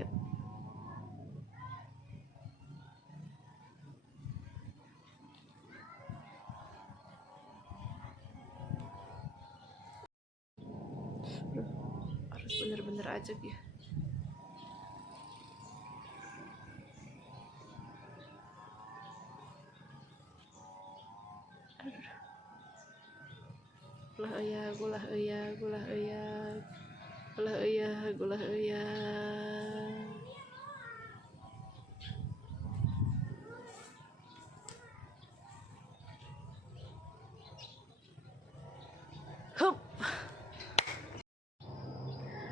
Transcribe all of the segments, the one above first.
ya. Harus bener-bener aja ya. Gulah euya, gulah euya, gulah euya, gulah euya, gulah euya. Hup.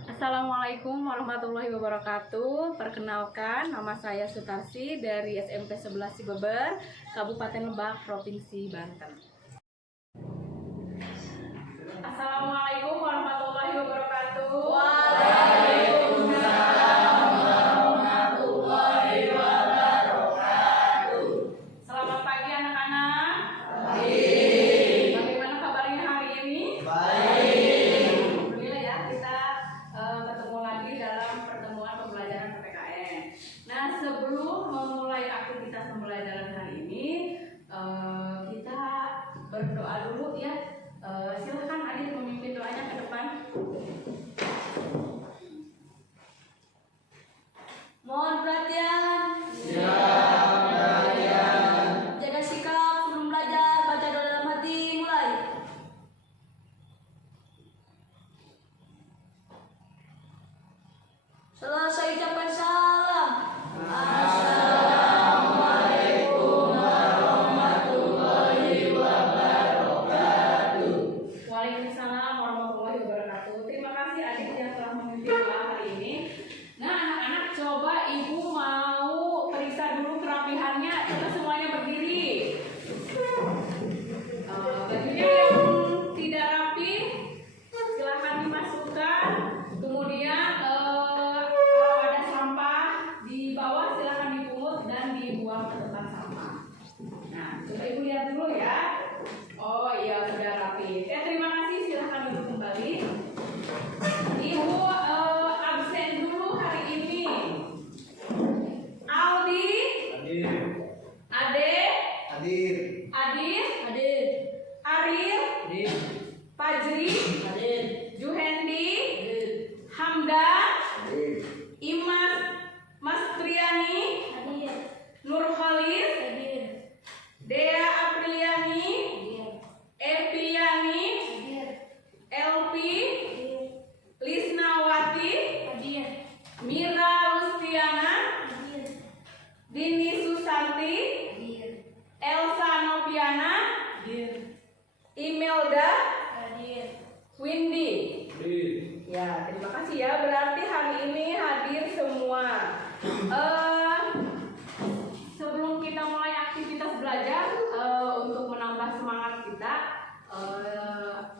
Assalamualaikum warahmatullahi wabarakatuh. Perkenalkan, nama saya Sutarsi dari SMP 11 Cibeber, Kabupaten Lebak, Provinsi Banten. Assalamualaikum warahmatullahi wabarakatuh. Waalaikumsalam warahmatullahi wabarakatuh. Selamat pagi anak-anak. Baik. Bagaimana kabarnya hari ini? Baik. Alhamdulillah ya, kita ketemu lagi dalam pertemuan pembelajaran PPKN. Nah, sebelum memulai aktivitas pembelajaran hari ini, kita berdoa dulu ya. Silahkan Adit memimpin doanya ke depan. Mohon perhatian. Siap, perhatian. Jaga sikap sebelum belajar. Baca doa dalam hati. Mulai. Selesai ucapan salam. Assalamualaikum warahmatullahi wabarakatuh. Waalaikumsalam warahmatullahi wabarakatuh. Terima kasih Adit yang telah memimpin doa hari ini. Nah, anak-anak, coba ibu mau periksa dulu kerapihannya. Kita semuanya berdiri. Bajunya yang tidak rapi silahkan dimasukkan. Kemudian kalau ada sampah di bawah silahkan dipungut dan dibuang ke tempat sampah. Nah, coba ibu lihat dulu ya. Oh iya, sudah rapi. Terima kasih, silahkan duduk kembali. Ibu absen dulu hari ini. Aldi, Ade, Adit, Aril, Fajri, Juhendi, Hamdan, Imas, Mas Priani, Nur Khalis, Dea Apriliani, Epiani, Elpi, Lisnawati, Mira Lustiana, Dini Susanti, Elsa Noviana, Imelda, Windy. Ya, terima kasih ya. Berarti hari ini hadir semua. Sebelum kita mulai aktivitas belajar, untuk menambah semangat kita,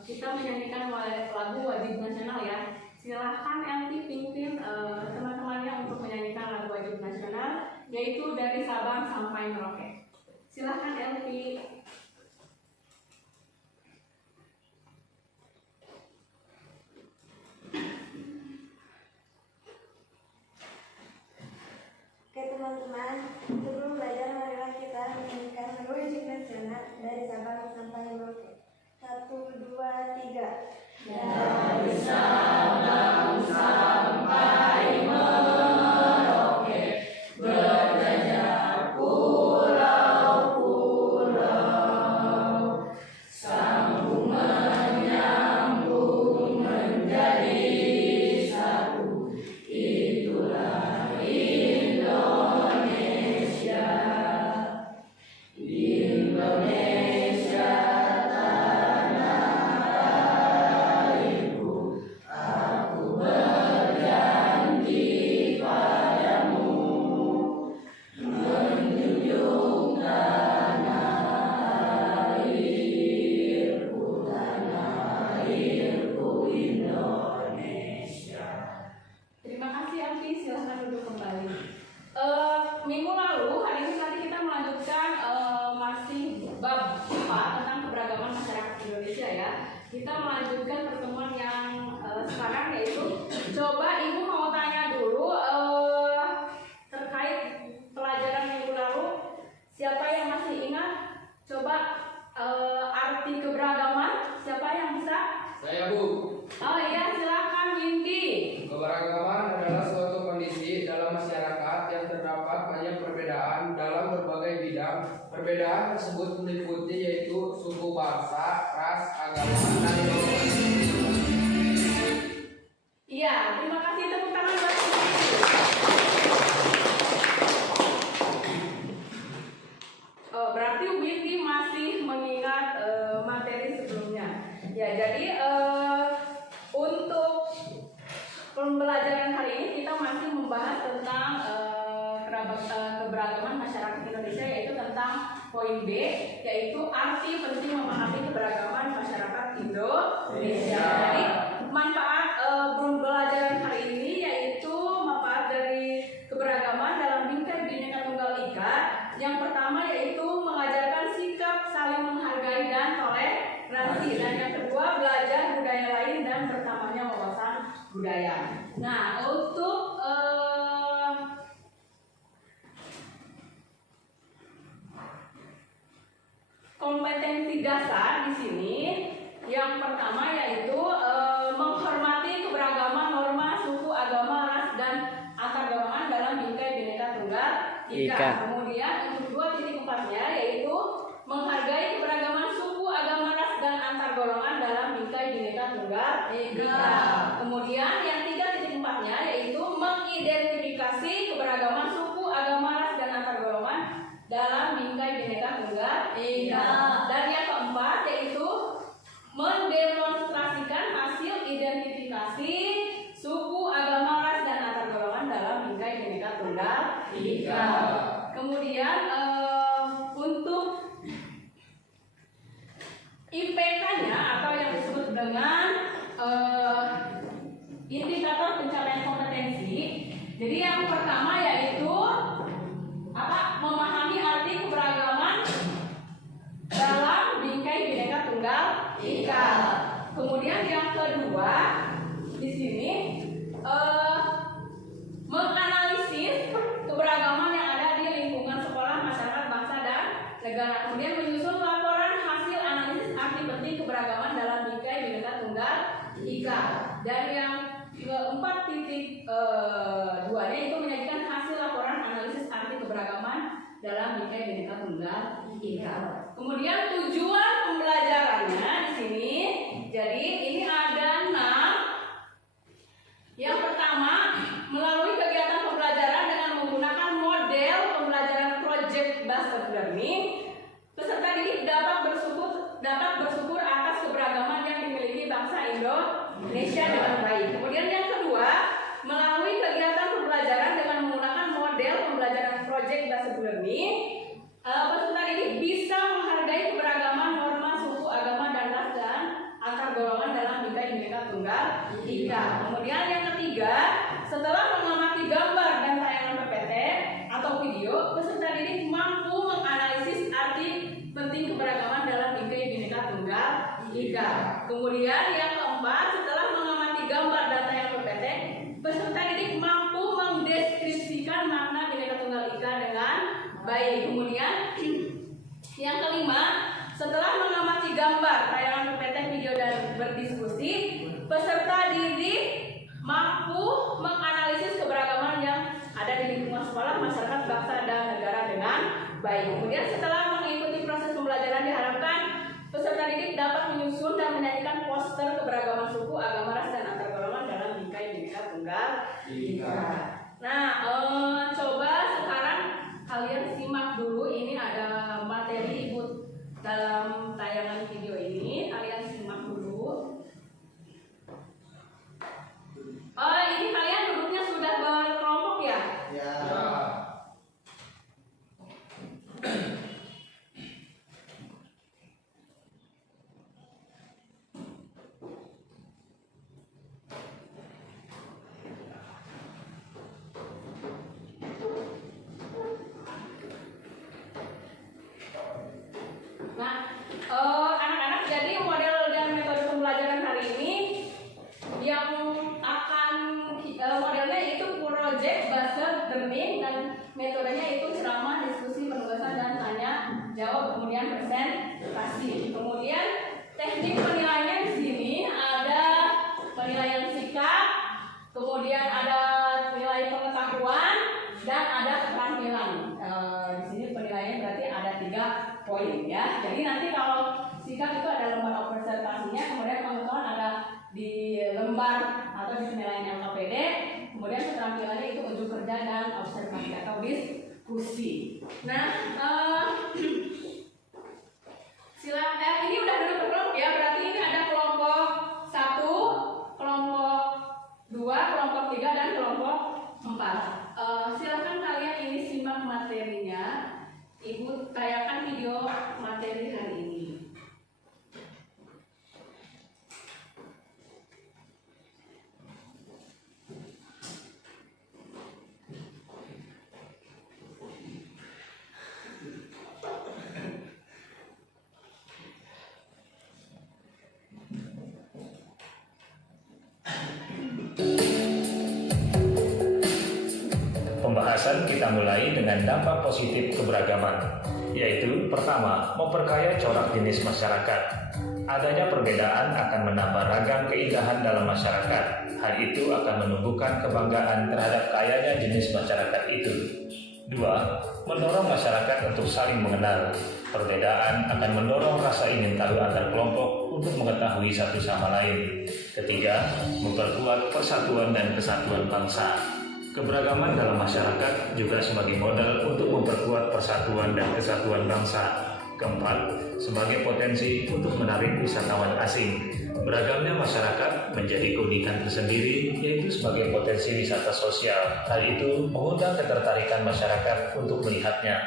kita menyanyikan lagu wajib nasional ya. Silahkan Elti pimpin teman-temannya untuk menyanyikan lagu wajib nasional, yaitu dari Sabang sampai Merauke. Silahkan Elti. Oke teman-teman, sebelum belajar marilah kita menyanyikan lagu wajib nasional dari Sabang sampai Merauke. 1, 2, 3. Dari Sabang sampai Merauke, berjajah pulau-pulau, sambung menyambung menjadi satu, itulah Indonesia. Indonesia tanah airku, aku berjanji padamu, menjunjung tanah airku Indonesia. Terima kasih Ampi, silahkan duduk kembali. Minggu lalu, hari ini nanti kita melanjutkan masih bab 4 tentang keberagaman masyarakat Indonesia ya. Kita melanjutkan pertemuan yang sekarang, yaitu coba ibu mau tanya dulu masyarakat yang terdapat banyak perbedaan dalam berbagai bidang. Perbedaan tersebut meliputi yaitu suku, bangsa, ras, agama, dan ideologi. Iya, terima kasih, tepuk tangan buat berarti Windy masih mengingat materi sebelumnya. Ya, jadi untuk pembelajaran hari ini kita masih membahas tentang keberagaman masyarakat Indonesia, yaitu tentang poin B, yaitu arti penting memahami keberagaman masyarakat Indonesia. Jadi manfaat pembelajaran hari ini yaitu manfaat dari keberagaman dalam bingkai Bhinneka Tunggal Ika. Yang pertama yaitu mengajarkan sikap saling menghargai dan toleransi, dan yang kedua belajar budaya lain dan bertambahnya wawasan budaya. Nah, untuk kompetensi dasar di sini yang pertama yaitu menghormati keberagaman norma, suku, agama, ras, dan antar golongan dalam bingkai Bhinneka Tunggal Ika. Kemudian untuk 2.4-nya yaitu menghargai keberagaman suku, agama, ras, dan antar golongan dalam bingkai Bhinneka Tunggal Ika. Kemudian yang 3.4-nya yaitu mengidentifikasi keberagaman suku, agama, ras, dan antar golongan dalam bingkai Bhinneka Tunggal Ika. Dan yang keempat yaitu mendemonstrasikan hasil identifikasi suku, agama, ras, dan antar golongan dalam bingkai Bhinneka Tunggal Ika. Kemudian untuk IPK-nya atau yang disebut dengan indikator pencapaian kompetensi. Jadi yang pertama yaitu memahami arti keberagaman dalam bingkai Bhinneka Tunggal Ika. Kemudian yang kedua di sini menganalisis keberagaman yang ada di lingkungan sekolah, masyarakat, bangsa, dan negara. Kemudian menyusun laporan hasil analisis arti penting keberagaman dalam bingkai Bhinneka Tunggal Ika. Dan yang ke-4.2-nya itu menyajikan hasil laporan analisis arti keberagaman dalam bingkai Bhinneka Tunggal Ika. Kemudian tujuan pembelajarannya di sini, jadi ini ada 6. Yang pertama, melalui kegiatan pembelajaran dengan menggunakan model pembelajaran project based learning, peserta didik dapat bersyukur atas keberagaman yang dimiliki bangsa Indonesia dengan baik. Kemudian yang kedua, melalui kegiatan pembelajaran dengan menggunakan model pembelajaran project based learning, peserta didik bisa menghargai keberagaman norma, suku, agama, dan ras, dan antar golongan dalam bingkai Bhinneka Tunggal Ika. Kemudian yang ketiga, setelah mengamati gambar dan tayangan PPT atau video, peserta didik mampu menganalisis arti penting keberagaman dalam bingkai Bhinneka Tunggal Ika. Kemudian yang keempat, setelah mengamati gambar dan tayangan PPT, peserta didik mampu mendeskripsikan makna Bhinneka Tunggal Ika dengan baik. Kemudian yang kelima, setelah mengamati gambar, tayangan PPT, video, dan berdiskusi, peserta didik mampu menganalisis keberagaman yang ada di lingkungan sekolah, masyarakat, bangsa, dan negara dengan baik. Kemudian setelah mengikuti proses pembelajaran, diharapkan peserta didik dapat menyusun dan menyanyikan poster keberagaman suku, agama, ras, dan antar golongan dalam bingkai Bhinneka Tunggal Ika. Nah, coba sekarang kalian simak dulu, ini ada materi Ibu dalam tayangan video ini, kalian simak dulu. Ini kalian duduknya sudah berkelompok ya? Ya. Nah, anak-anak, jadi model dan metode pembelajaran hari ini yang akan modelnya itu project based learning, dan metodenya itu ceramah, diskusi, penugasan, dan tanya jawab, kemudian presentasi. Kemudian teknik penilaiannya di sini ada penilaian sikap, kemudian ada nilai pengetahuan, 3 poin ya. Jadi nanti kalau sikap itu ada lembar observasinya, kemudian pengetahuan ada di lembar atau di penilaian LKPD, kemudian keterampilannya itu unjuk kerja dan observasi atau diskusi. Nah, silakan. Ini udah dulu berkelompok ya, berarti ini ada kelompok 1, kelompok 2, kelompok 3 dan kelompok 4. Silakan kalian ini simak materinya. Ibu tayangkan video materi hari ini. Pembahasan kita mulai dengan dampak positif keberagaman, yaitu pertama, memperkaya corak jenis masyarakat. Adanya perbedaan akan menambah ragam keindahan dalam masyarakat. Hal itu akan menumbuhkan kebanggaan terhadap kayanya jenis masyarakat itu. 2. Mendorong masyarakat untuk saling mengenal. Perbedaan akan mendorong rasa ingin tahu antar kelompok untuk mengetahui satu sama lain. 3. Memperkuat persatuan dan kesatuan bangsa. Keberagaman dalam masyarakat juga sebagai modal untuk memperkuat persatuan dan kesatuan bangsa. 4. Sebagai potensi untuk menarik wisatawan asing. Beragamnya masyarakat menjadi keunikan tersendiri, yaitu sebagai potensi wisata sosial. Hal itu mengundang ketertarikan masyarakat untuk melihatnya.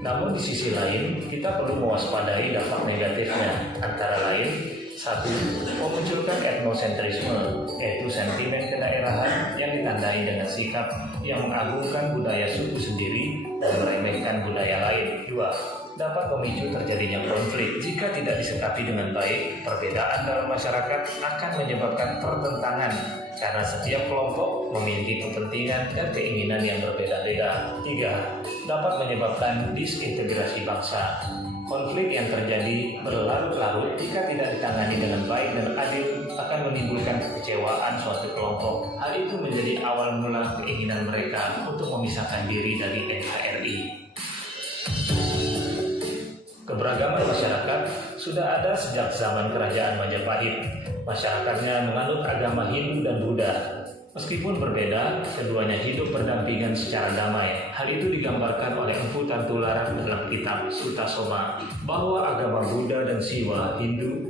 Namun di sisi lain, kita perlu mewaspadai dampak negatifnya, antara lain 1. Memunculkan etnosentrisme, yaitu sentimen kedaerahan yang ditandai dengan sikap yang mengagungkan budaya suku sendiri dan meremehkan budaya lain. 2. Dapat memicu terjadinya konflik. Jika tidak disikapi dengan baik, perbedaan dalam masyarakat akan menyebabkan pertentangan karena setiap kelompok memiliki kepentingan dan keinginan yang berbeda-beda. 3. Dapat menyebabkan disintegrasi bangsa. Konflik yang terjadi berlarut-larut jika tidak ditangani dengan baik dan adil akan menimbulkan kekecewaan suatu kelompok. Hal itu menjadi awal mula keinginan mereka untuk memisahkan diri dari NKRI. Keberagaman masyarakat sudah ada sejak zaman Kerajaan Majapahit. Masyarakatnya menganut agama Hindu dan Buddha. Meskipun berbeda, keduanya hidup berdampingan secara damai. Hal itu digambarkan oleh Empu Tantularan dalam kitab Sutasoma, bahwa agama Buddha dan Siwa Hindu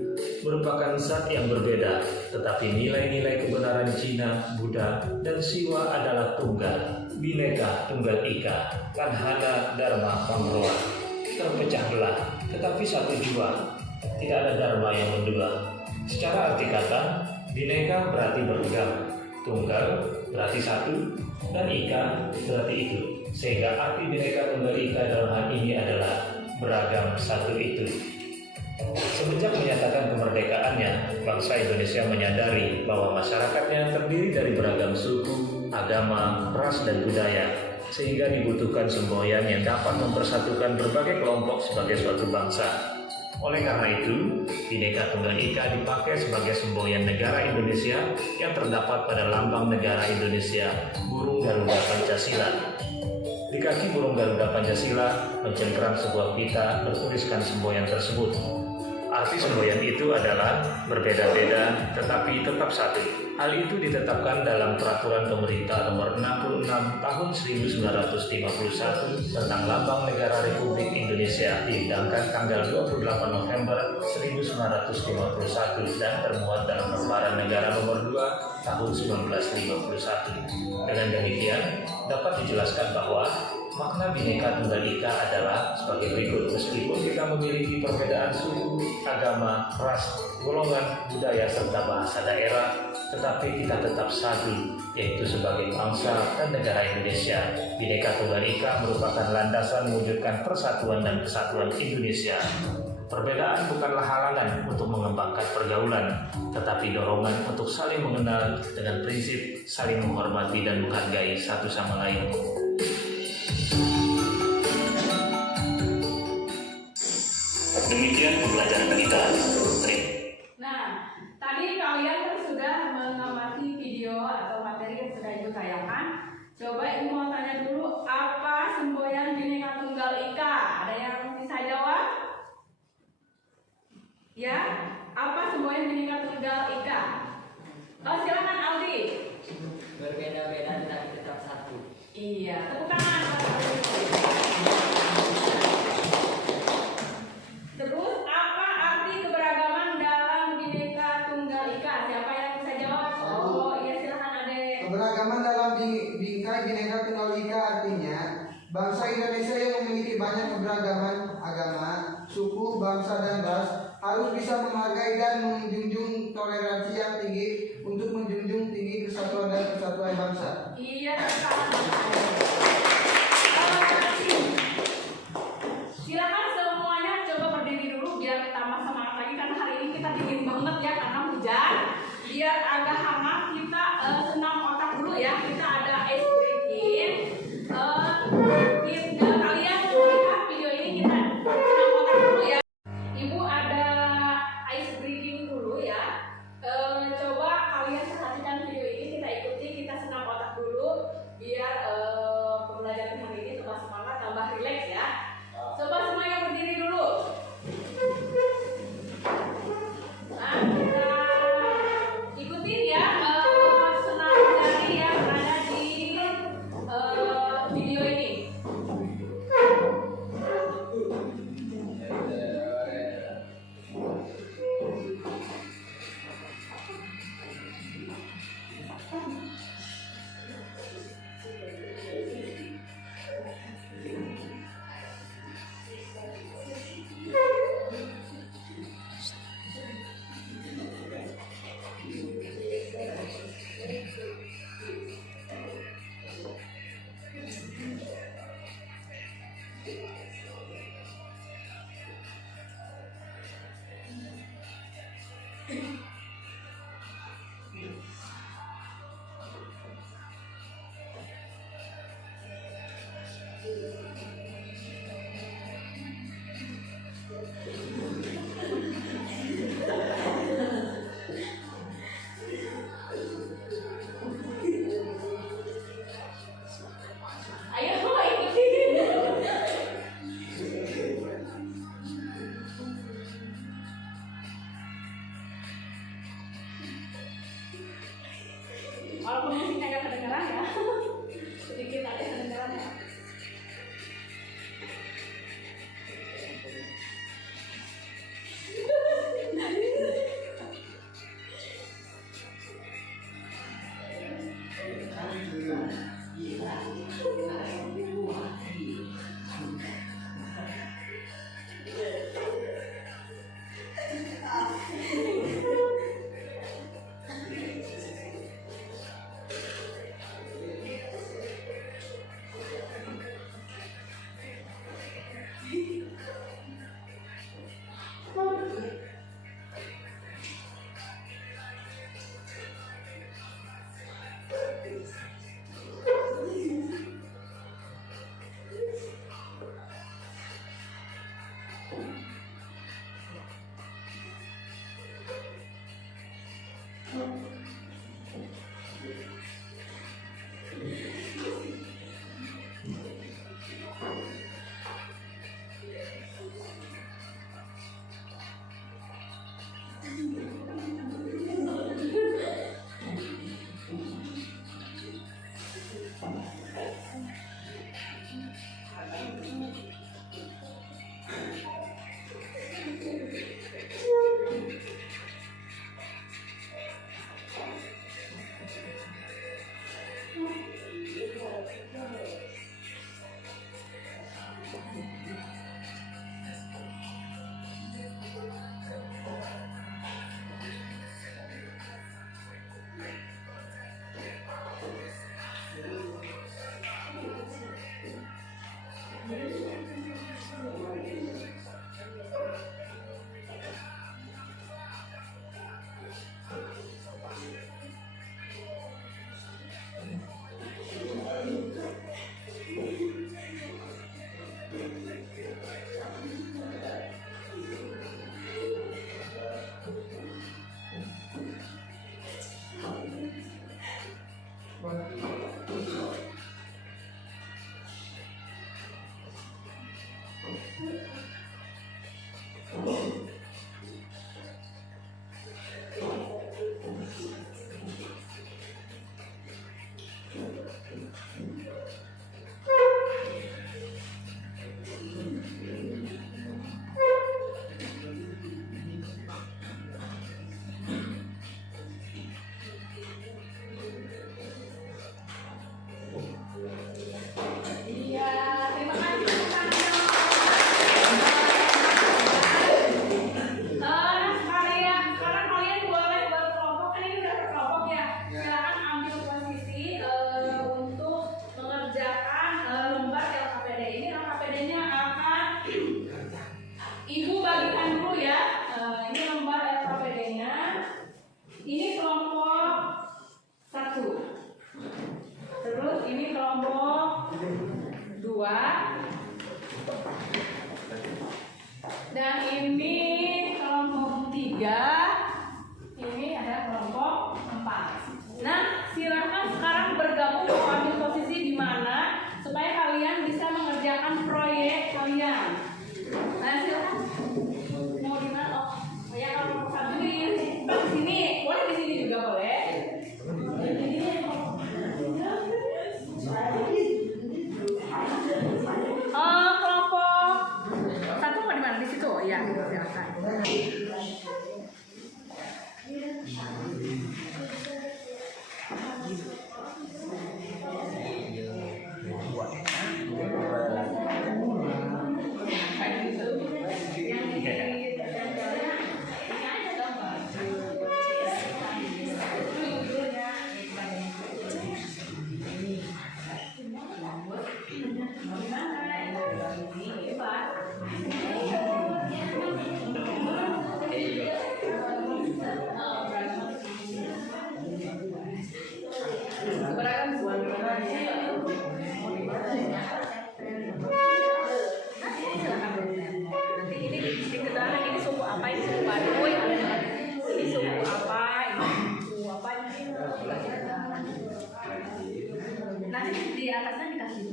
merupakan zat yang berbeda, tetapi nilai-nilai kebenaran Cina, Buddha, dan Siwa adalah tunggal, bineka tunggal ika, kanhana dharma pamroa, terpecah belah, tetapi satu jua, tidak ada dharma yang mendua. Secara arti kata, bineka berarti beragam, tunggal berarti satu, dan ika berarti itu. Sehingga arti bineka tunggal ika dalam hal ini adalah beragam satu itu. Semenjak menyatakan kemerdekaannya, bangsa Indonesia menyadari bahwa masyarakatnya terdiri dari beragam suku, agama, ras, dan budaya, sehingga dibutuhkan semboyan yang dapat mempersatukan berbagai kelompok sebagai suatu bangsa. Oleh karena itu, Bhinneka Tunggal Ika dipakai sebagai semboyan negara Indonesia yang terdapat pada lambang negara Indonesia, burung Garuda Pancasila. Di kaki burung Garuda Pancasila mencengkeram sebuah pita bertuliskan semboyan tersebut. Arti semboyan itu adalah berbeda-beda tetapi tetap satu. Hal itu ditetapkan dalam Peraturan Pemerintah Nomor 66 Tahun 1951 tentang Lambang Negara Republik Indonesia, diundangkan tanggal 28 November 1951 dan termuat dalam Lembaran Negara Nomor 2 Tahun 1951. Dengan demikian, dapat dijelaskan bahwa makna Bhinneka Tunggal Ika adalah sebagai berikut. Meskipun kita memiliki perbedaan suku, agama, ras, golongan, budaya, serta bahasa daerah, tetapi kita tetap satu, yaitu sebagai bangsa dan negara Indonesia. Bhinneka Tunggal Ika merupakan landasan mewujudkan persatuan dan kesatuan Indonesia. Perbedaan bukanlah halangan untuk mengembangkan pergaulan, tetapi dorongan untuk saling mengenal dengan prinsip saling menghormati dan menghargai satu sama lain. Demikian pembelajaran kita. Nah, tadi kalian kan sudah mengamati video atau materi yang sudah Ibu tayangkan. Coba Ibu mau tanya dulu, apa semboyan Bhinneka Tunggal Ya, apa semuanya Bhinneka Tunggal Ika? Oh, silakan Aldi. Berbeda-beda tetapi tetap satu. Iya, tepuk tangan. Terus apa arti keberagaman dalam Bhinneka Tunggal Ika? Siapa yang bisa jawab? Oh, iya silakan Ade. Keberagaman dalam bingkai Bhinneka Tunggal Ika artinya bangsa Indonesia yang memiliki banyak keberagaman agama, suku, bangsa, dan ras harus bisa menghargai dan menjunjung toleransi yang tinggi untuk menjunjung tinggi kesatuan dan persatuan bangsa. Iya, silakan semuanya coba berdiri dulu biar tambah semangat lagi karena hari ini kita dingin banget ya karena hujan. Biar agak hangat kita senam otak dulu ya. Kita ada ice breaking. Kalian lihat video ini kita senam otak dulu ya. Ibu ada ice breaking dulu ya. Coba kalian perhatikan video ini, kita ikuti, kita senam otak dulu biar pembelajaran hari ini tambah semangat, tambah rileks ya. Coba semuanya berdiri dulu. Nah, kita ikutin ya senam jari yang ada di video ini. Ayo semua ikutin. Walaupun musiknya agak kedengeran ya, sedikit ada yang kedengeran ya. Iya, terima kasih sekarang kalian boleh berkelompok, kan ini udah berkelompok ya. Silakan ambil posisi untuk mengerjakan lembar LKPD ini. LKPD-nya akan Ibu bagikan dulu ya. Ini lembar LKPD-nya. Ini kelompok 1. Terus ini kelompok 2. Dan ini kelompok 3. Ini ada kelompok 4. Nah, silakan sekarang bergabung atau ambil posisi di mana supaya kalian bisa mengerjakan proyek kalian. Nah, silakan. Mau di mana? Oh, ya kalau mau satu di sini, boleh di sini juga boleh. Kelompok 1 mau di mana? Di situ. Ya, silakan. Nanti ini diketahui ini suku apa, ini suku Baduy, ini suku apa, ini suku apa, ini nanti di atasnya dikasih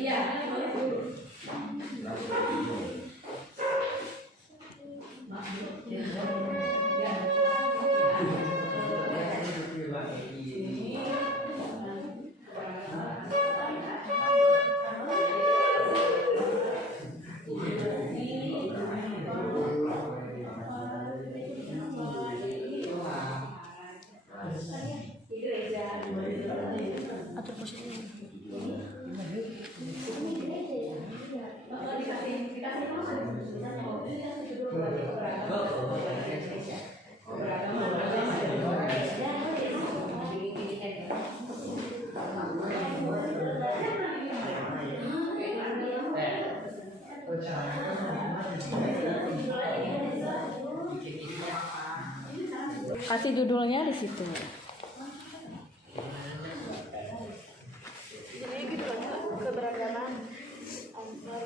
iya. Kasih judulnya di situ. Jadi gitu loh, keberagaman antar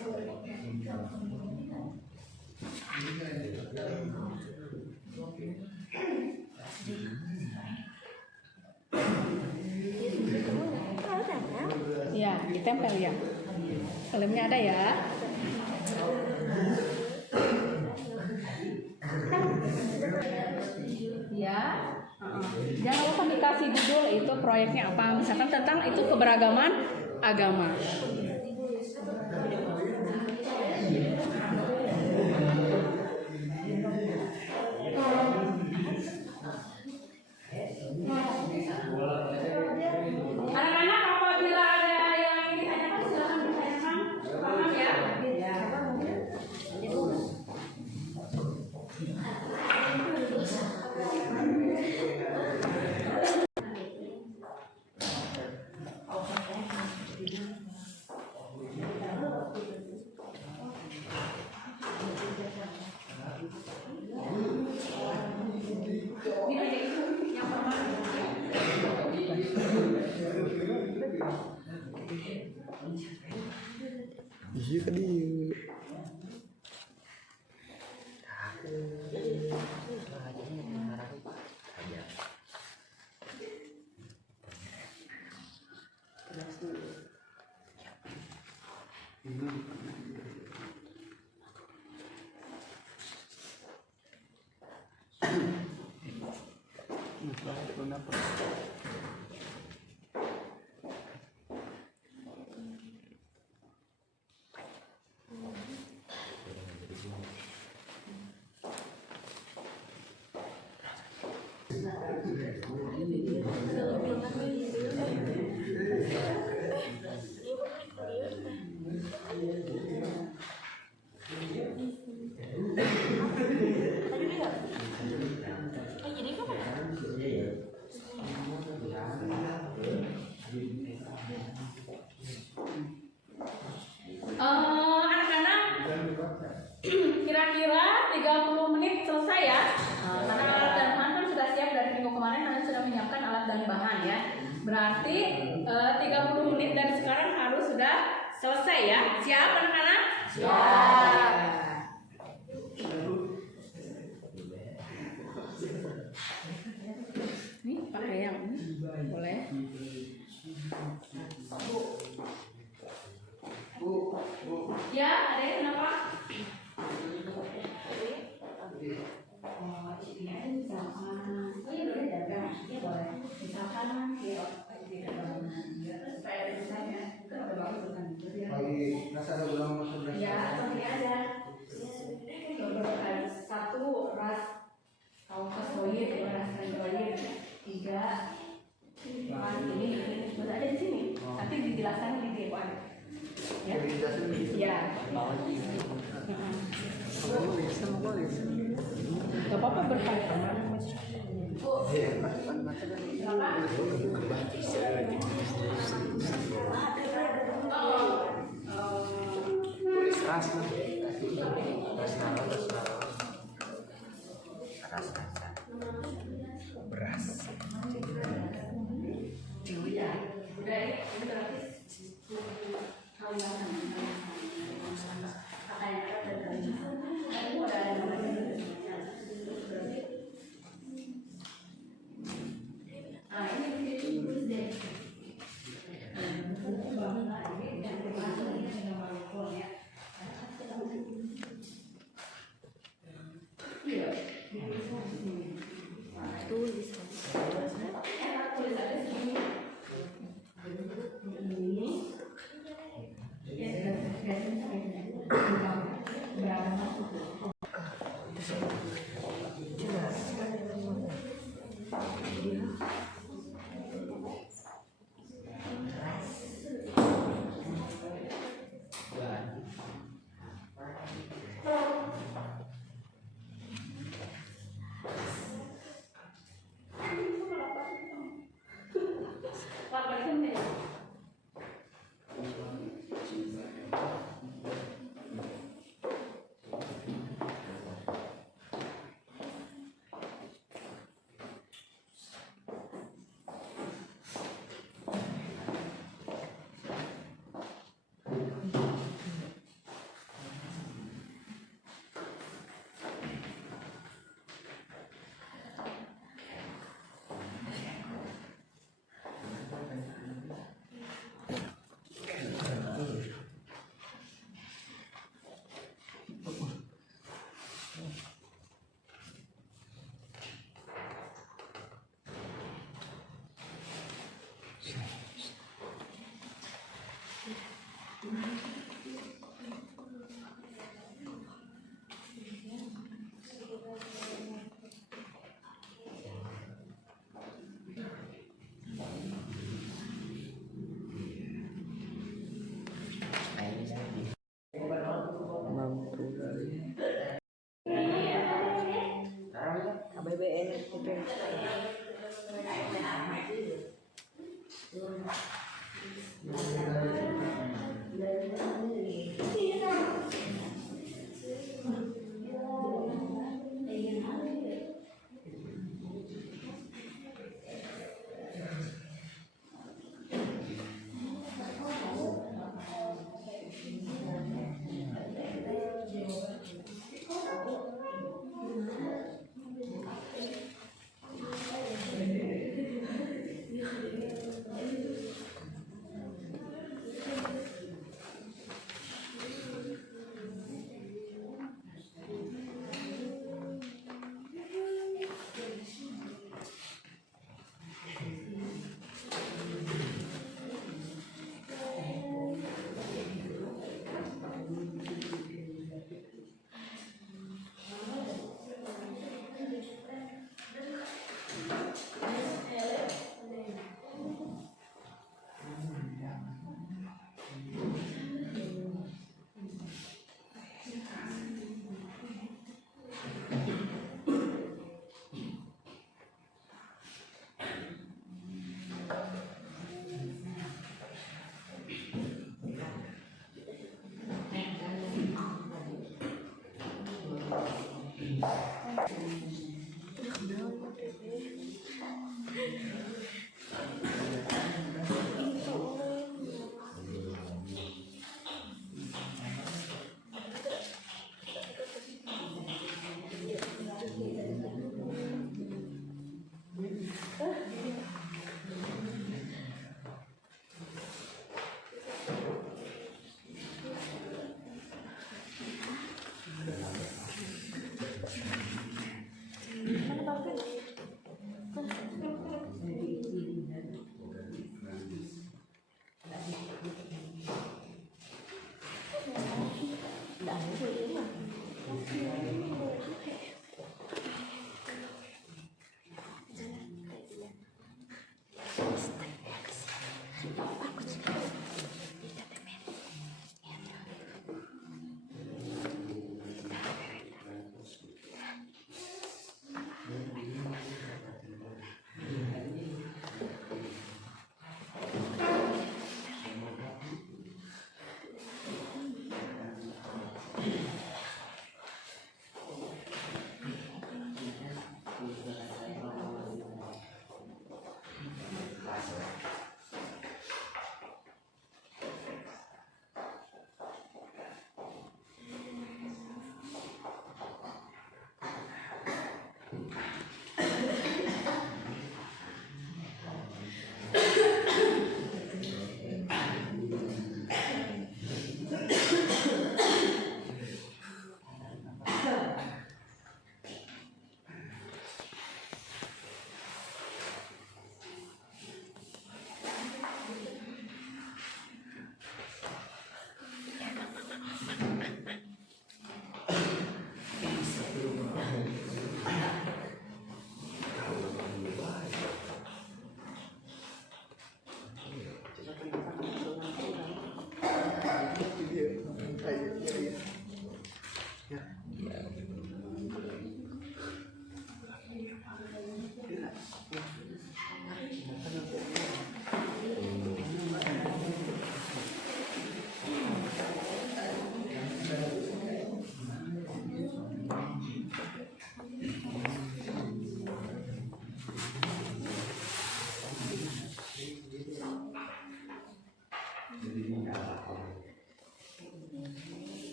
Ya, ditempel ya. Filmnya ada ya. Ya. Jangan lupa dikasih judul itu proyeknya apa. Misalkan tentang itu keberagaman agama. Anak-anak apabila ada yang ingin ditanyakan silakan ditanyakan. Paham ya? Iya kan dia. Anak-anak, kira-kira 30 menit selesai ya. Karena alat dan bahan kan sudah siap dari minggu kemarin, kalian sudah menyiapkan alat dan bahan ya. Berarti 30 menit dari sekarang harus sudah selesai ya. Siap anak-anak? Siap. Nih pakai yang ini boleh. Ya, ada yang kenapa? Lagi rasa ada belum masuk beras. Ya, ini ada. Satu ras kaukasoid, dua ras rhentoid, tiga ras ini sudah ada di sini. Nanti dijelaskan di depo ada. Ya. Ya. Gak apa-apa berkaitan.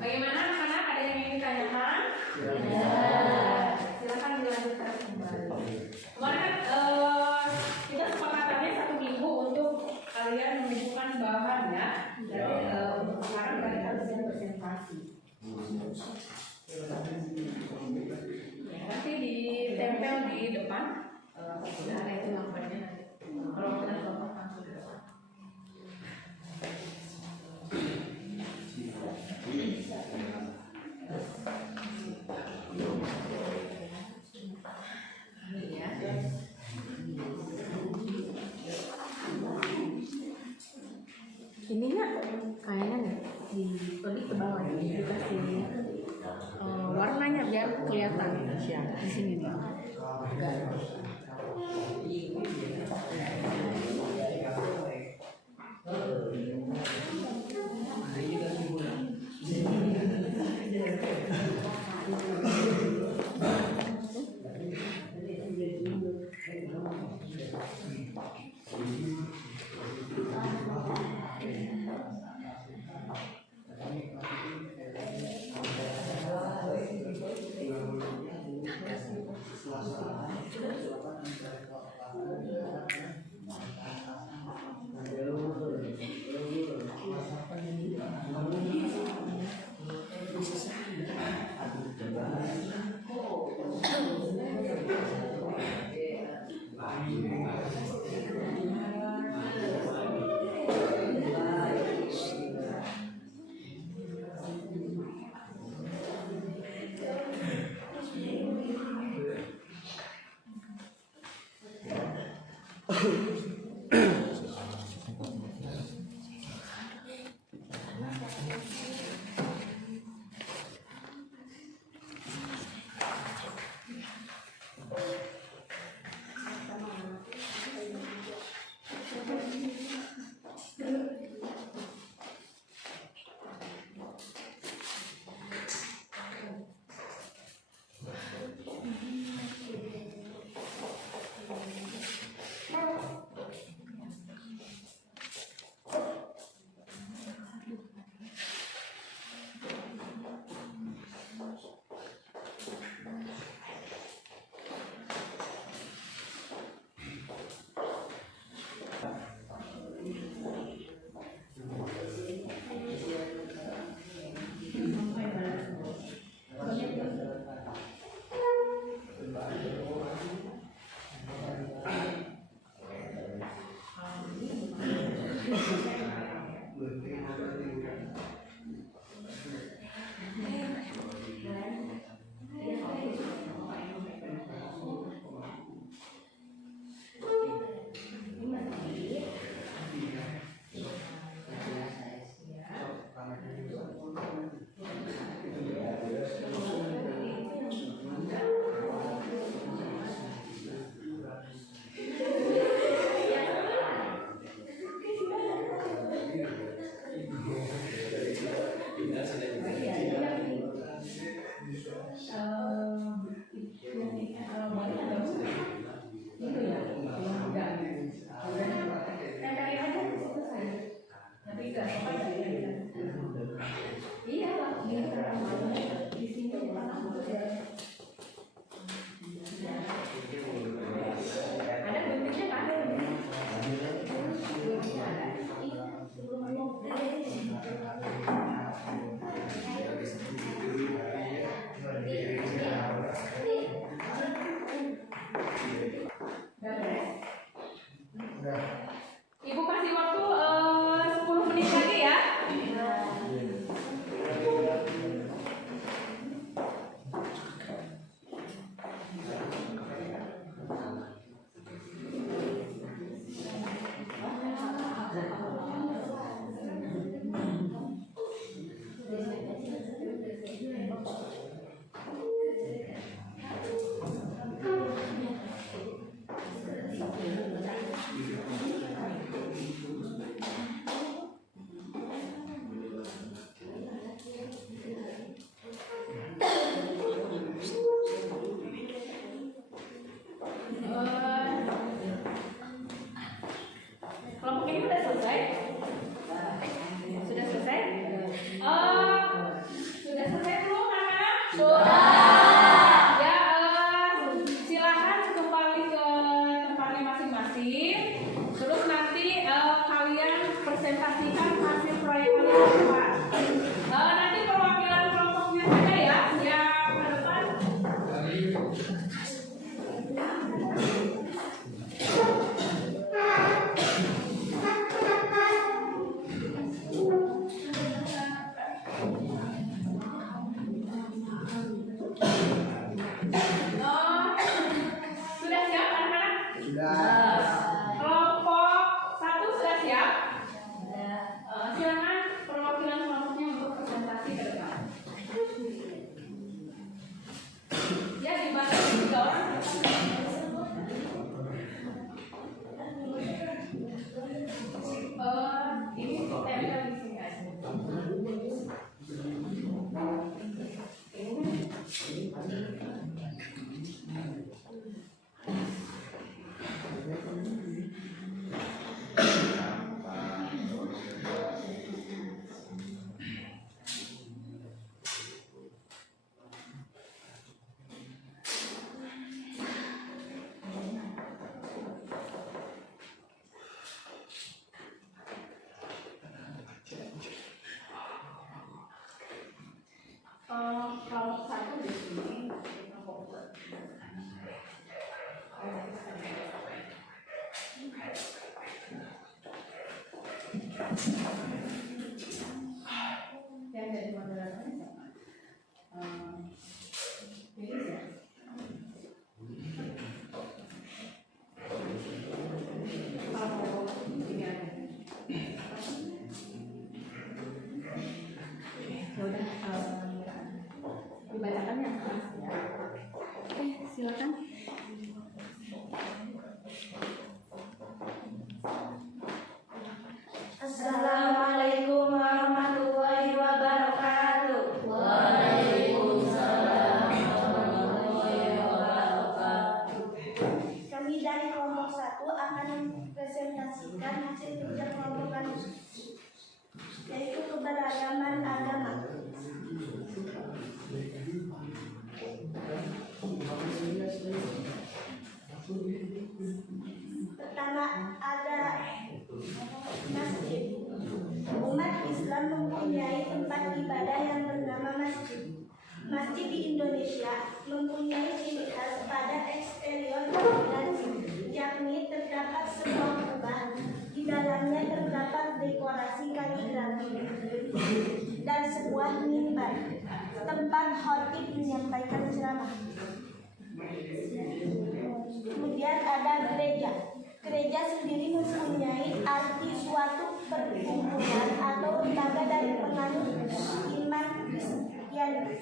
Bagaimana anak-anak, ada yang ingin ditanyakan? Silakan dilanjutkan kembali. Kemarin kan kita sepakatannya 1 minggu untuk kalian menunjukkan bahan ya. Jadi untuk sekarang kalian harus siap presentasi. Ya, nanti ditempel di depan. Sudah ada itu lampunya nanti. Kalau kita contoh langsung di depan. Ininya kayaknya nih di lebih ke bawah ya, dikasih warnanya biar kelihatan di sini nih. Sudah iya lah, di sini ada guntingnya kan? Ibu kasih waktu 10 menit lagi ya. Kelompok ini sudah selesai? Sudah selesai? Sudah selesai belum anak-anak? Sudah. Ya, silakan kembali ke tempatnya masing-masing. Terus nanti kalian presentasikan hasil proyek kalian. Nanti perwakilan kelompoknya saja ya, yang ke depan. Sudah siap anak-anak? Sudah. Kelompok 1 sudah siap? Silakan perwakilan kelompoknya untuk presentasi ke depan. Ya, dibatasi 3 orang. Ini tempel di sini aja. Kelompok 1 di sini, kelompok 2. Yang jadi moderatornya siapa? Pilih ya. Ini ada. Ya udah, dibacakan ya, Mas. Silakan. Assalamualaikum warahmatullahi wabarakatuh. Waalaikumsalam warahmatullahi wabarakatuh. Kami dari kelompok 1 akan mempresentasikan hasil kerja kelompok kami, yaitu keberagaman agama. Pertama ada masjid. Umat Islam mempunyai tempat ibadah yang bernama masjid. Masjid di Indonesia mempunyai ciri khas pada eksterior bangunan, yakni terdapat sebuah kubah. Di dalamnya terdapat dekorasi kaligrafi dan sebuah mimbar, tempat khotib menyampaikan ceramah. Kemudian ada gereja. Gereja sendiri mempunyai arti suatu perkumpulan atau lembaga dari penganut iman Kristiani.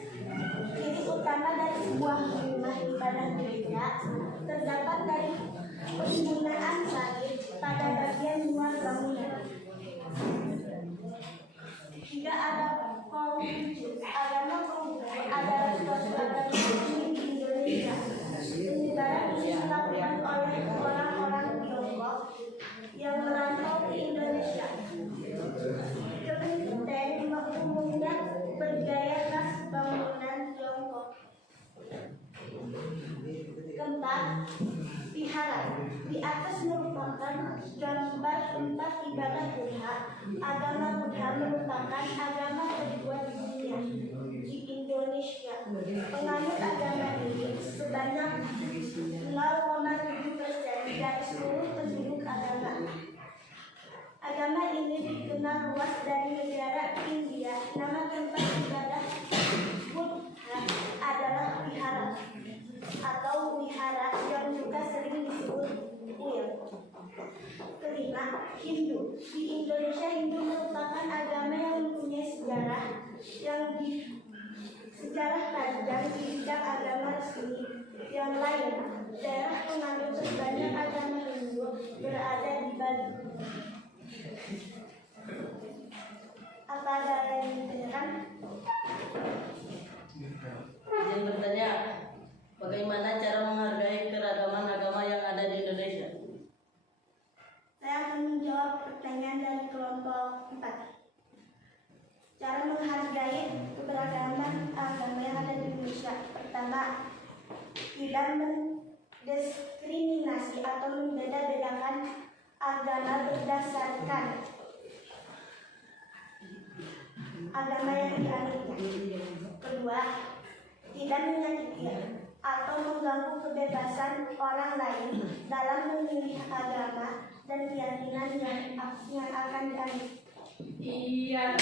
Ciri utama dari sebuah rumah ibadah gereja terdapat dari penggunaan salib pada bagian luar bangunan. Jika ada Konfusius, agama Konfusius adalah suatu agama di Indonesia. Penyebaran ini dilakukan oleh orang-orang Tiongkok yang merantau ke Indonesia. merupakan agama kedua di dunia. Di Indonesia, penganut agama ini sebanyak 0,7% dari seluruh penduduk agama. Agama ini dikenal luas dari negara India. Nama tempat ibadah Buddha adalah wihara atau wihara yang juga sering disebut kuil. Kelima, Hindu. Di Indonesia, Hindu merupakan agama yang mempunyai sejarah panjang di bidang agama resmi. Yang lain, daerah penganut terbanyak agama Hindu berada di Bali. Apa ada yang ditanyakan? Izin bertanya, bagaimana cara menghargai keragaman agama yang ada di Indonesia? Saya akan menjawab pertanyaan dari kelompok 4. Cara menghargai keberagaman agama yang ada di Indonesia. Pertama, tidak mendiskriminasi atau membeda-bedakan agama berdasarkan agama yang dianutnya. Kedua, tidak menyakiti atau mengganggu kebebasan orang lain dalam memilih agama dan keyakinan yang akan dianut. Iya.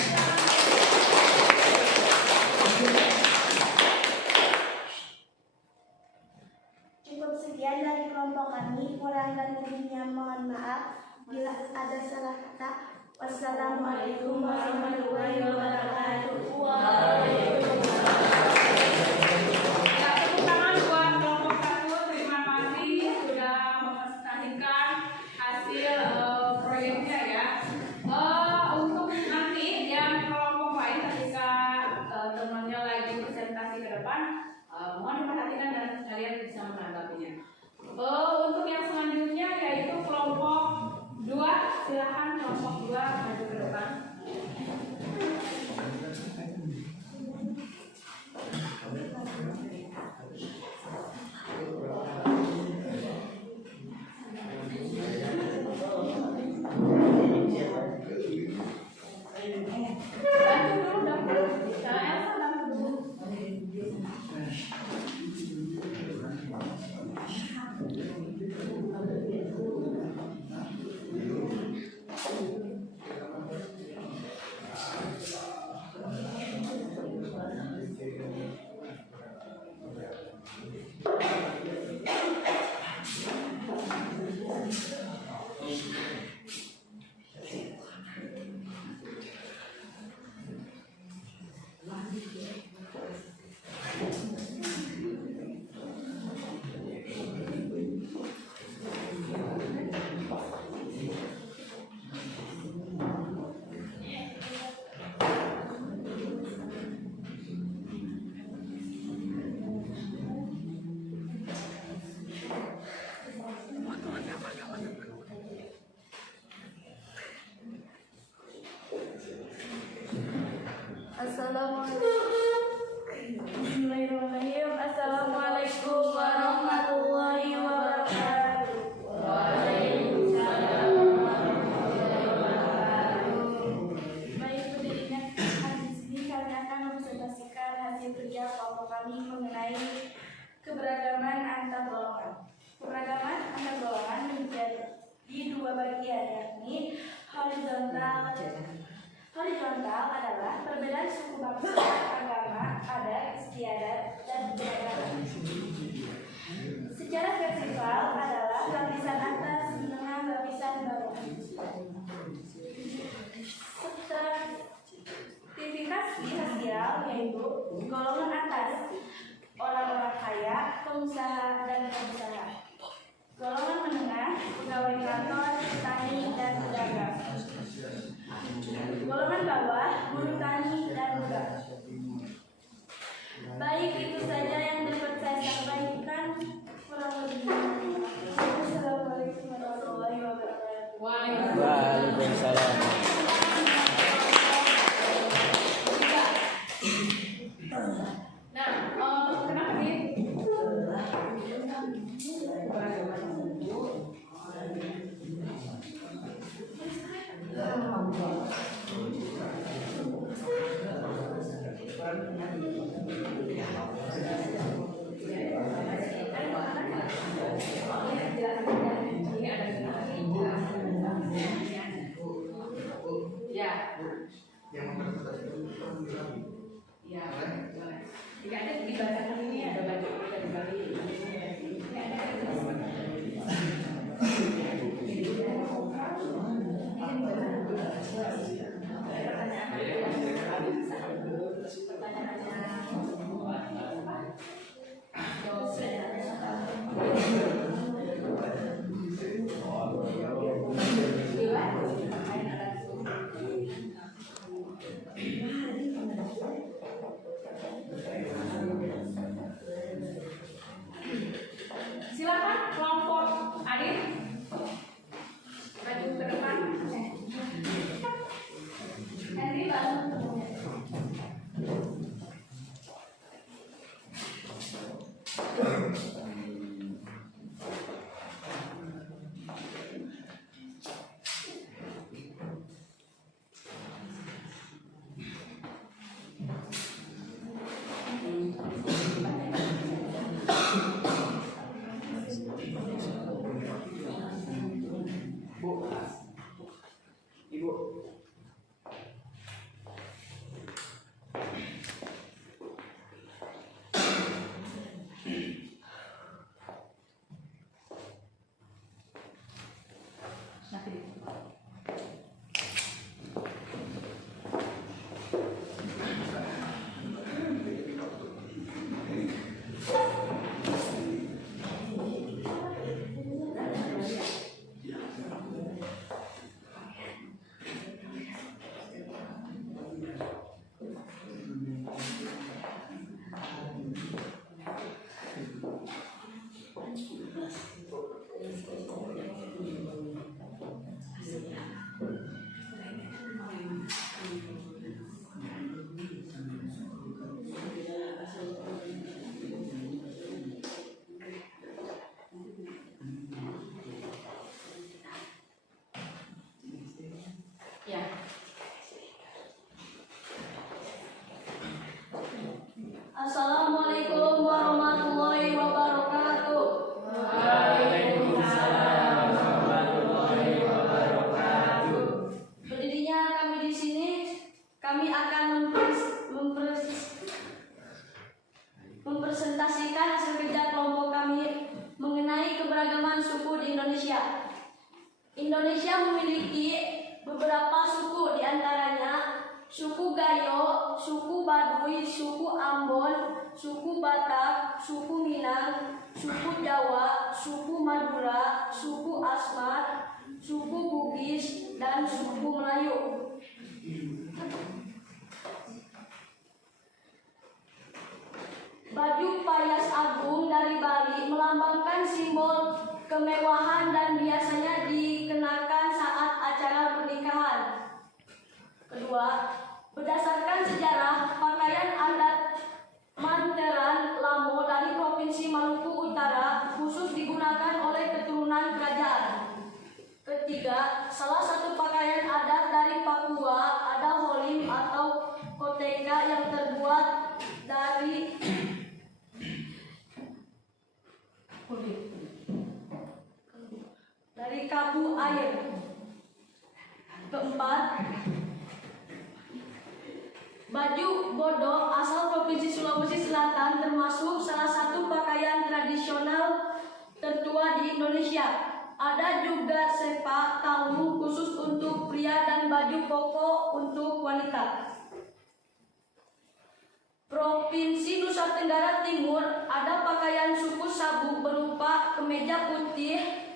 Cukup sekian dari kelompok kami. Kurang dan lebihnya mohon maaf bila ada salah kata. Wassalamualaikum warahmatullahi wabarakatuh. Ya, tepuk tangan buat kelompok 1. Terima kasih sudah mempresentasikan hasil proyeknya ya. Untuk nanti yang kelompok lain ketika temannya lagi presentasi ke depan, mohon diperhatikan dan kalian bisa menanggapinya. Untuk yang selanjutnya yaitu kelompok 2, silakan kelompok 2 maju ke depan. Bantu dulu daftar. Saya Elsa bantu dulu. Assalamualaikum warahmatullahi wabarakatuh. Baik, berdirinya di sini kami akan mempresentasikan hasil kerja kelompok kami mengenai keberagaman antar golongan. Keberagaman antar golongan menjadi dua bagian, yakni horizontal adalah perbedaan suku bangsa, agama, adat, istiadat, dan beragama. Secara vertikal adalah lapisan atas dengan lapisan bawah. Stratifikasi sosial yaitu golongan atas, orang-orang kaya, pengusaha, dan pengusaha. Golongan menengah, pegawai kantor, petani, dan pedagang. Golongan bawah, buruh tani, dan budak. Baik, itu saja yang dapat saya sampaikan. Kurang lebihnya. Assalamualaikum warahmatullahi wabarakatuh. Waalaikumsalam. Nah, kenapa nih? Ya, Yang mempresentasikan itu Bali. ya, boleh. Jika ada dibacakan ini ada baca kita di Bali. Ini ada silakan kelompok Adit maju ke depan. Henry bantu. Bu, Ibu. Ya. Assalamualaikum warahmatullahi wabarakatuh. Berdirinya kami di sini, kami akan mempresentasikan hasil kerja kelompok kami mengenai keberagaman suku di Indonesia. Indonesia memiliki beberapa suku, diantaranya suku Gayo, suku Baduy, suku Ambon, suku Batak, suku Minang, suku Jawa, suku Madura, suku Asmat, suku Bugis, dan suku Melayu. Baju payas agung dari Bali melambangkan simbol kemewahan dan biasanya dikenakan saat acara pernikahan. Kedua, berdasarkan sejarah, pakaian adat Manteran Lamo dari Provinsi Maluku Utara khusus digunakan oleh keturunan kerajaan. Ketiga, salah satu pakaian adat dari Papua ada holim atau koteka yang terbuat dari kabu air. Keempat, baju bodo asal Provinsi Sulawesi Selatan termasuk salah satu pakaian tradisional tertua di Indonesia. Ada juga sepak talu khusus untuk pria dan baju koko untuk wanita. Provinsi Nusa Tenggara Timur ada pakaian suku Sabu berupa kemeja putih,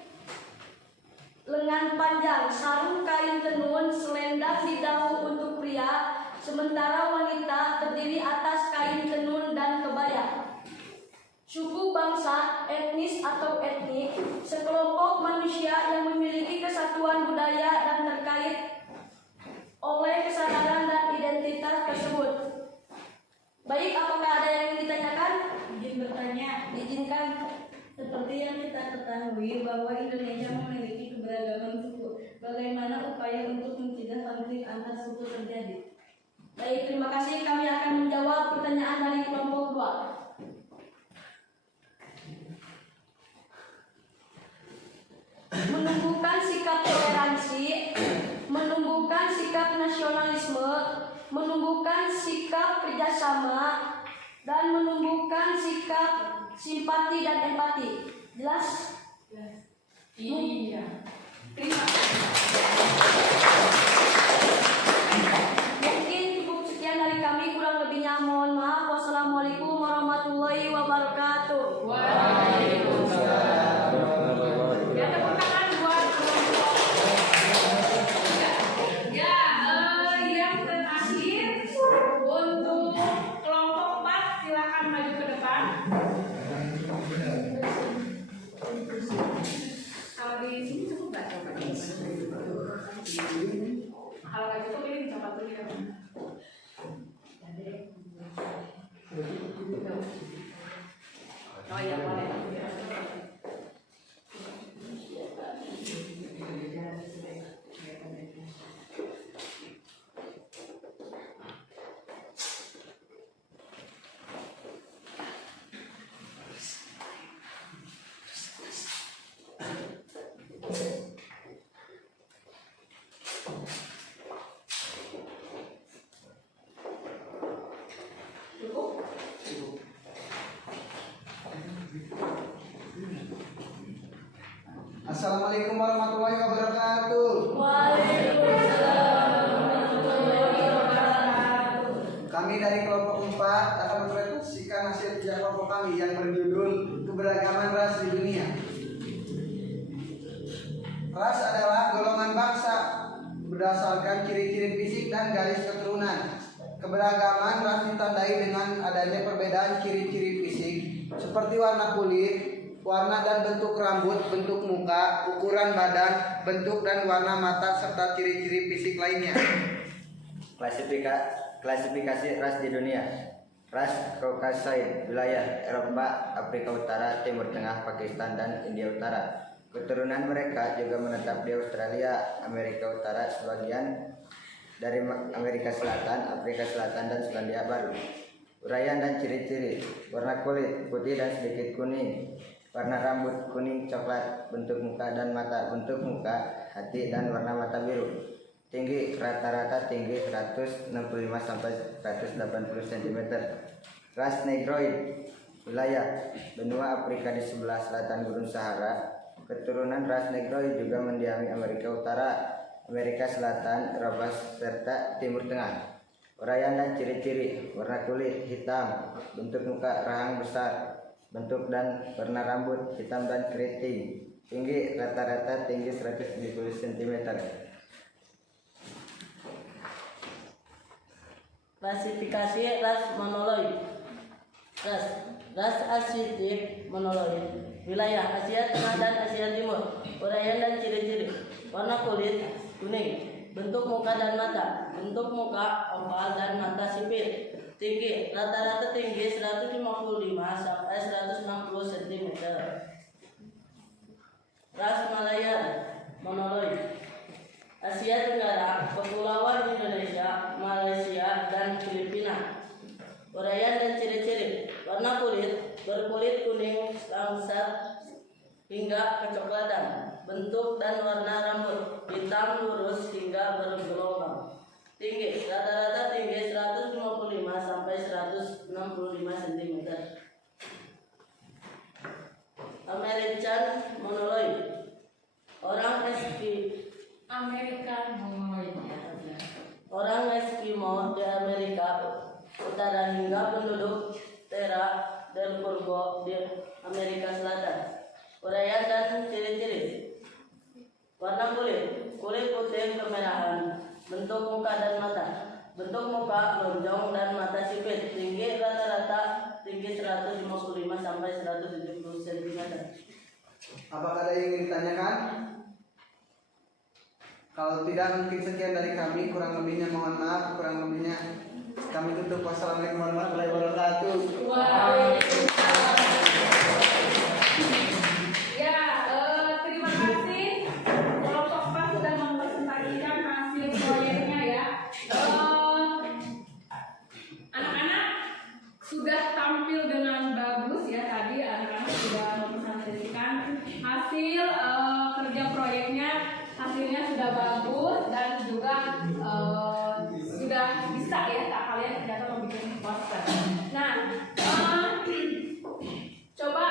lengan panjang, sarung kain tenun, selendang di dagu untuk pria, sementara wanita terdiri atas kain tenun dan kebaya. Suku bangsa, etnis atau etnik, sekelompok manusia yang memiliki kesatuan budaya dan terkait oleh kesadaran dan identitas tersebut. Baik, apakah ada yang ingin ditanyakan? Izin bertanya. Izinkan. Seperti yang kita ketahui bahwa Indonesia memiliki keberagaman suku. Bagaimana upaya untuk mencegah konflik antar suku terjadi? Baik, terima kasih. Kami akan menjawab pertanyaan dari kelompok 2. Menumbuhkan sikap toleransi sikap nasionalisme, menumbuhkan sikap kerjasama, dan menumbuhkan sikap simpati dan empati. Jelas? Iya. Terima kasih. Mungkin cukup sekian dari kami, kurang lebihnya mohon maaf. Wassalamualaikum warahmatullahi wabarakatuh. Waalaikumsalam. Ya, tepuk tangan buat kelompok. Ya, yang terakhir untuk kelompok 4 silakan maju ke depan. Kalau di sini cukup nggak coba? Kalau nggak cukup ini dicoba dulu ya. Oh iya boleh. Assalamualaikum warahmatullahi wabarakatuh. Kami dari kelompok 4 akan mempresentasikan hasil kerja kelompok kami yang berjudul Keberagaman Ras di Dunia. Ras adalah golongan bangsa berdasarkan ciri-ciri fisik dan garis keturunan. Keberagaman ras ditandai dengan adanya perbedaan ciri-ciri fisik seperti warna kulit, warna dan bentuk rambut, bentuk muka, ukuran badan, bentuk dan warna mata, serta ciri-ciri fisik lainnya. Klasifikasi ras di dunia. Ras Kaukasoid, wilayah Eropa, Afrika Utara, Timur Tengah, Pakistan, dan India Utara. Keturunan mereka juga menetap di Australia, Amerika Utara, sebagian dari Amerika Selatan, Afrika Selatan, dan Selandia Baru. Uraian dan ciri-ciri. Warna kulit putih dan sedikit kuning. Warna rambut kuning coklat. Bentuk muka dan mata. Bentuk muka, hati, dan warna mata biru. Tinggi rata-rata tinggi 165 sampai 180 cm. Ras Negroid. Wilayah benua Afrika di sebelah selatan Gurun Sahara. Keturunan ras Negroid juga mendiami Amerika Utara, Amerika Selatan, Eropa, serta Timur Tengah. Uraian dan ciri-ciri. Warna kulit hitam. Bentuk muka rahang besar. Bentuk dan warna rambut hitam dan keriting. Tinggi rata-rata tinggi 170 cm. Klasifikasi ras monoloid. Ras asiatik monoloid. Wilayah Asia Tengah dan Asia Timur. Uraian dan ciri-ciri. Warna kulit kuning. Bentuk muka dan mata. Bentuk muka oval dan mata sipit. Tinggi rata-rata tinggi 155 sampai 160 cm. Ras Malayan monoloid. Asia Tenggara, Kepulauan Indonesia, Malaysia, dan Filipina. Uraian dan ciri-ciri. Warna kulit berkulit kuning langsat hingga kecoklatan. Bentuk dan warna rambut hitam lurus hingga bergelombang. Tinggi rata-rata tinggi 155 sampai 165 cm. American monoloid. Orang Eskimo di Amerika Utara hingga penduduk Terra del Fuego di Amerika Selatan. Uraian dan ciri-ciri. Warna kulit putih kemerahan. Bentuk muka dan mata. Bentuk muka lonjong dan mata sipit. Tinggi rata-rata tinggi 155 sampai 170 cm. Apakah ada yang ingin ditanyakan? Kalau tidak, mungkin sekian dari kami. Kurang lebihnya mohon maaf. Kurang lebihnya kami tutup. Wassalamualaikum warahmatullahi wabarakatuh. Waalaikumsalam. Ya, terima kasih. Kelompok 4 sudah mempresentasikan hasil proyeknya ya. Anak-anak sudah tampil dengan bagus ya tadi. Anak-anak sudah mempresentasikan hasil kerja proyeknya. hasilnya sudah bagus dan juga sudah bisa ya kalian ternyata membuat poster. Nah, coba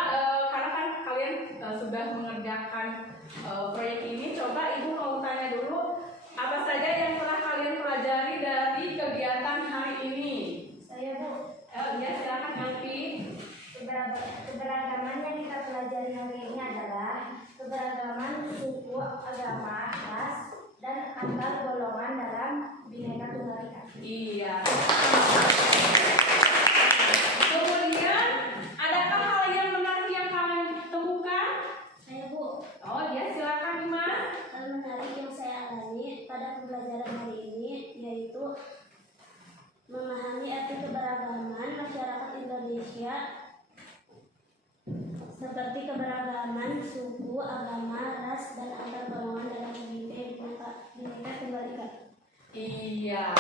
karena kan kalian sudah mengerjakan proyek ini, coba ibu mau tanya dulu apa saja yang telah kalian pelajari dari kegiatan hari ini. Saya Bu, Ya silakan Alfi. keberagaman yang kita pelajari hari ini adalah keberagaman suku, agama, ras, dan antar golongan dalam Bhinneka Tunggal Ika. Iya. Kemudian, adakah hal yang menarik yang kalian temukan? Saya Bu, Oh ya, silakan Mas. hal menarik yang saya alami pada pembelajaran hari ini yaitu memahami arti keberagaman masyarakat Indonesia seperti keberagaman suku, agama, ras, dan antar golongan dalam Bhinneka Tunggal Ika. Iya.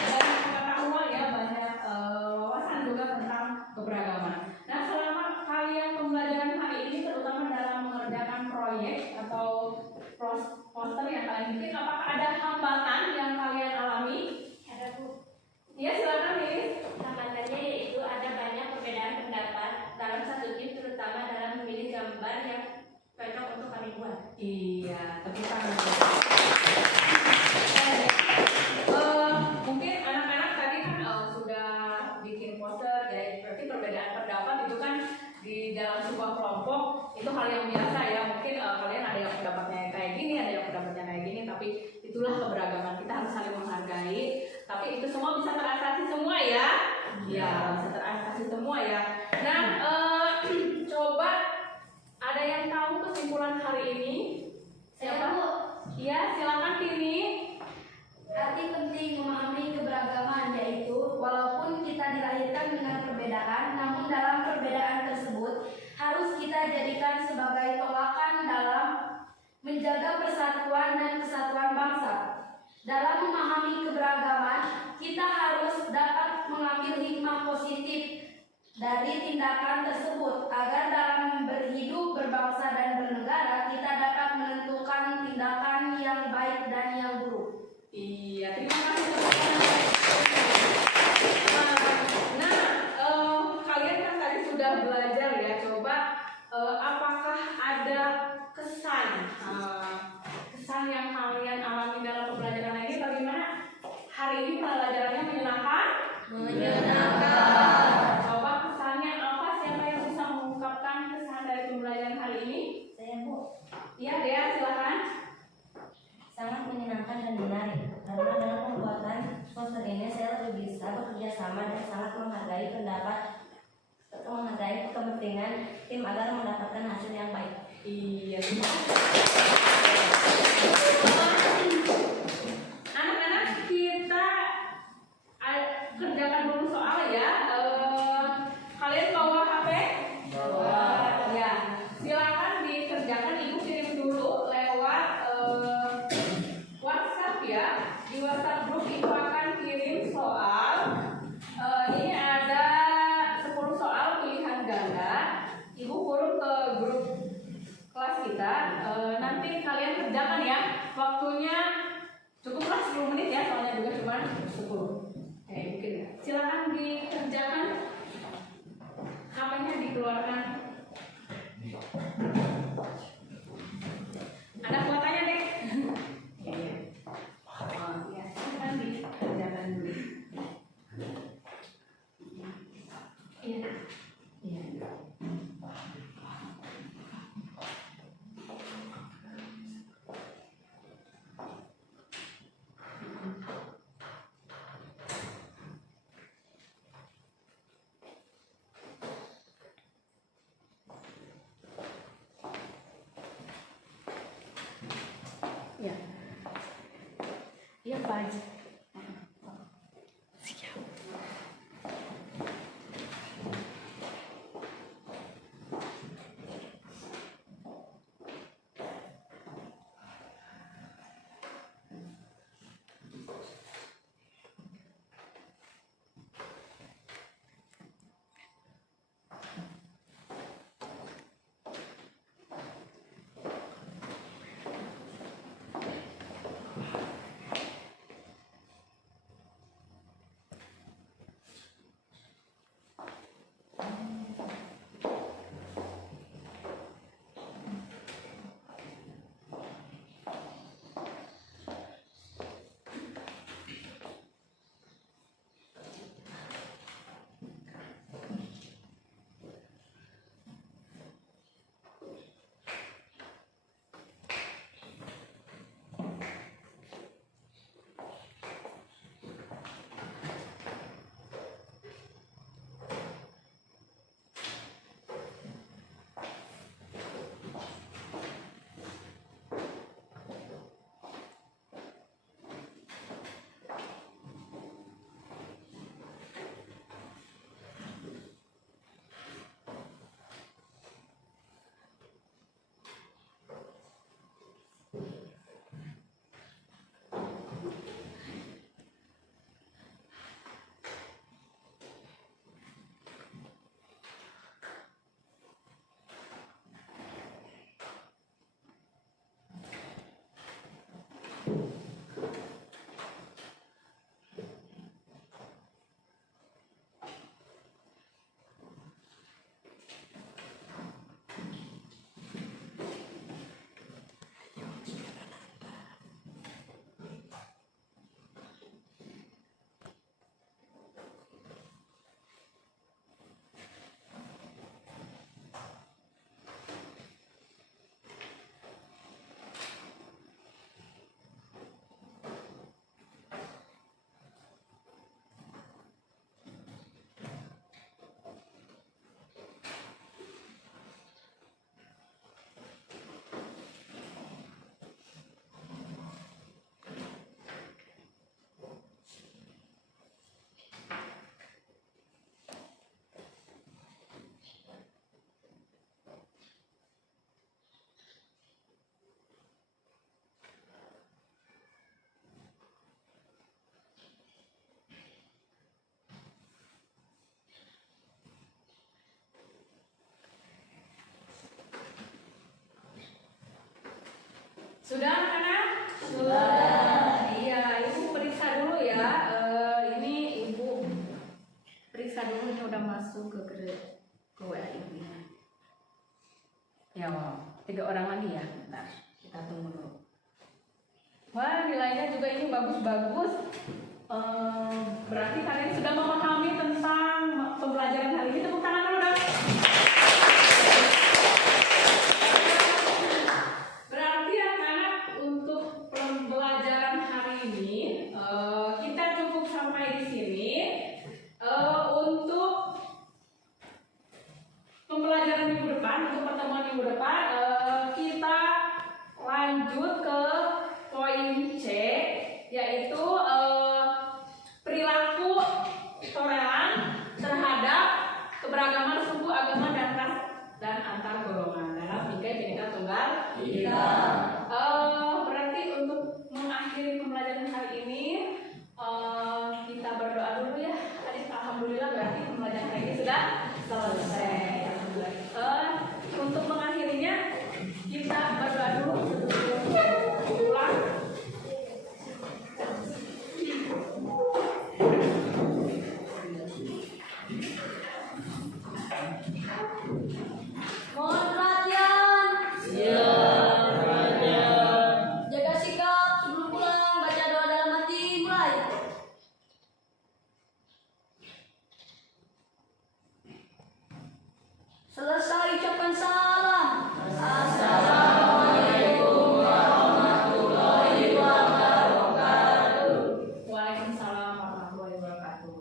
Banyak pengetahuan ya, banyak wawasan juga tentang keberagaman. Nah, selama kalian pembelajaran hari ini, terutama dalam mengerjakan proyek atau poster yang kalian bikin, apakah ada hambatan yang kalian alami? Ada Bu. Iya, silakan Lilis. Hambatannya yaitu ada banyak perbedaan pendapat dalam satu tim, terutama dalam memilih gambar yang cocok untuk kami buat. Iya, tepuk tangan. Mungkin anak-anak tadi kan sudah bikin poster, ya berarti perbedaan pendapat itu kan di dalam sebuah kelompok itu hal yang biasa ya. Mungkin kalian ada yang pendapatnya kayak gini, ada yang pendapatnya kayak gini, tapi itulah keberagaman, kita harus saling menghargai. Tapi itu semua bisa teratasi semua ya. Ya, bisa teratasi semua ya. Nah, coba ada yang tahu kesimpulan hari ini? Saya Bu, Iya, silakan Tini. arti penting memahami keberagaman yaitu walaupun kita dilahirkan dengan perbedaan, namun dalam perbedaan tersebut harus kita jadikan sebagai tolakan dalam menjaga persatuan dan kesatuan bangsa. Dalam memahami keberagaman, kita harus dapat mengambil hikmah positif dari tindakan tersebut agar dalam berhidup, berbangsa, dan bernegara kita dapat menentukan tindakan yang baik dan yang buruk. Iya, terima kasih. Nah, kalian kan tadi sudah belajar ya. Coba apakah ada kesan yang kalian alami dalam pembelajaran ini? Bagaimana hari ini pembelajarannya menyenangkan? Menyenangkan. Coba kesannya apa? Siapa yang bisa mengungkapkan kesan dari pembelajaran hari ini? Saya Bu, Iya, Dea, silakan. Sangat menyenangkan dan menarik karena dalam pembuatan poster ini saya lebih bisa bekerja sama dan sangat menghargai kepentingan tim agar mendapatkan hasil yang baik. Iya. Anak-anak kita kerjakan dulu soal ya. Kalian bawa HP? Bawa. Ya. Silakan dikerjakan. Ibu kirim dulu lewat WhatsApp ya. Di WhatsApp grup ibu akan kirim soal. Ini ada 10 soal pilihan ganda. Ibu kirim ke grup kelas kita. Nanti kalian kerjakan ya. Waktunya cukuplah 10 menit ya. Soalnya juga cuma 10. Mungkin ya. Silakan dikerjakan. Apanya dikeluarkan. Ada kuotanya deh. Iya. Oh, ya, silakan dikerjakan dulu. Iya. Iya. Ya. Iya, Pak. Siap. Sudah anak-anak? Iya, ibu periksa dulu ya. Ini ibu periksa dulu ini udah masuk ke WA ibu. Ya, wow. 3 orang lagi ya. Bentar, kita tunggu dulu. Wah, nilainya juga ini bagus-bagus. Berarti kalian sudah memahami tentang pembelajaran hari ini. Tepuk tangan dulu dong. Berarti anak-anak untuk pembelajaran hari ini kita cukup sampai di sini. Untuk pembelajaran minggu depan, untuk pertemuan minggu depan, kita lanjut ke poin C, yaitu perilaku toleran terhadap keberagaman suku, agama, dan ras dan antar golongan dalam Bingkai Bhinneka Tunggal Ika. Berarti untuk mengakhiri pembelajaran hari ini kita berdoa dulu ya. Alhamdulillah berarti pembelajaran hari ini sudah selesai. Untuk mengakhirinya kita berdoa dulu ulang. Mohon perhatian. Jaga sikap sebelum pulang. Baca doa dalam hati. Mulai. Selesai ucapkan salam. Assalamualaikum warahmatullahi wabarakatuh. Waalaikumsalam warahmatullahi wabarakatuh.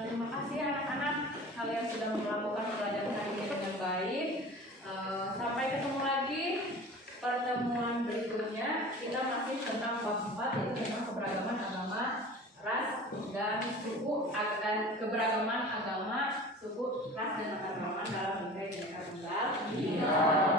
Terima kasih anak-anak, kalian sudah melakukan pembelajaran hari ini dengan baik. Sampai ketemu lagi pertemuan berikutnya. Kita masih tentang bab 4, yaitu tentang keberagaman agama, ras dan suku, dan keberagaman agama, suku, ras dan antar golongan dalam Bingkai Bhinneka Tunggal Ika.